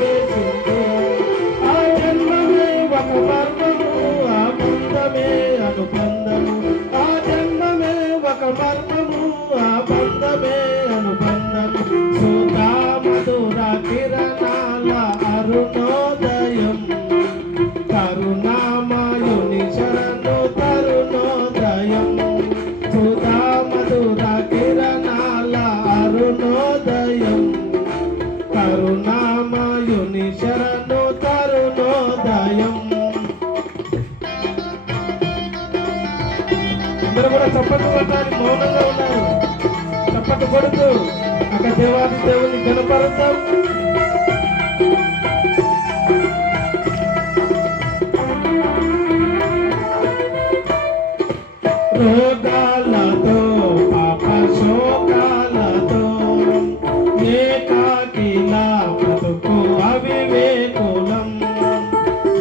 వేసింది. ఆ జన్మమే ఒక మర్మము, ఆ బంధమే అనుబంధము. ఆ జన్మమే ఒక మర్మము, ఆ బంధమే అనుబంధము. సుధా మధుర కిరణాల అరుణోదయం, కరుణామయుని శరణు తరుణోదయం. సుధా మధుర కిరణాల అరుణోదయం, కరుణామయుని శరణు తరుణోదయం. అందరూ కూడా చప్పట్లు కొట్టాలి, మౌనంగా ఉన్నారు. చప్పట్లు కొడుతూ అక్కడ దేవాది దేవుని కనపరుద్దాం. రోగాలతో పాప శోకాలతో ఏకాకిలా బ్రతుకు అవివేకులం.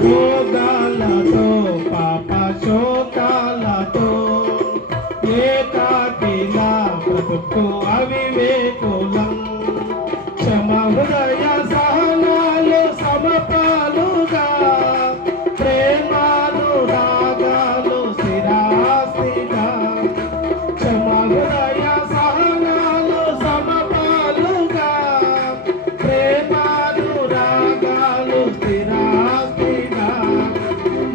రోగాలతో పాప శోకాలతో ఏకాకిలా బ్రతుకు అవివేకులం. క్షమ హృదయ సహనాలు సమపాలుగా, ప్రేమాను రాగాలు స్థిరాస్తిగా. క్షమ హృదయ సహనాలు సమపాలుగా, ప్రేమాను రాగాలు స్థిరాస్తిగా.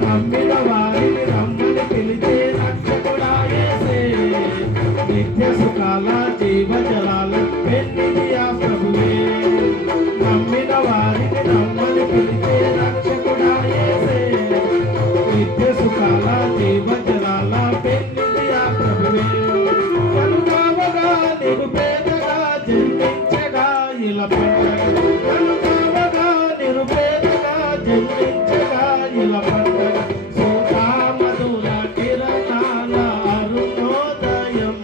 నమ్మిన వారిని రమ్మని పిలిచే రక్షకుడా యేసే, నిత్య సుఖాల జీవజలాల పెన్నిది ఆ ప్రభువే. నమ్మిన వారిని రమ్మని పిలిచే రక్షకుడా యేసే, నిత్య సుఖాల జీవజలాల పెన్నిది ఆ ప్రభువే. కనుకావగా నిరుపేదగా జన్మించగా ఇలా పండగ, కనుకావగా నిరుపేదగా జన్మించగా ఇలా పండగ. సుధా మధుర కిరణాల అరుణోదయం,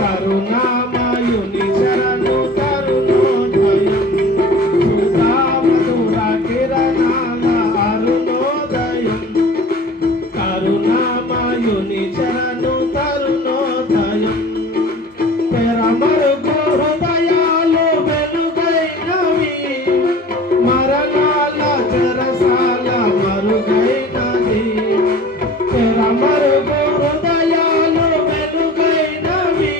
కరుణామయుని శరణు తరుణోదయం. సుధా మధుర కిరణాల అరుణోదయం, కరుణామయుని శరణు తరుణోదయం. తెరమరుగు హృదయాలు వెలుగైనవి, మరణాల చెరసాల మరుగైనది. తెరమరుగు హృదయాలు వెలుగైనవి,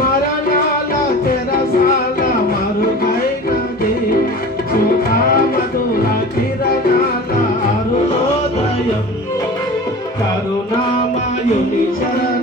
మరణాల చెరసాల మరుగైనది. సుధా మధుర కిరణాల అరుణోదయం, కరుణామయుని శరణు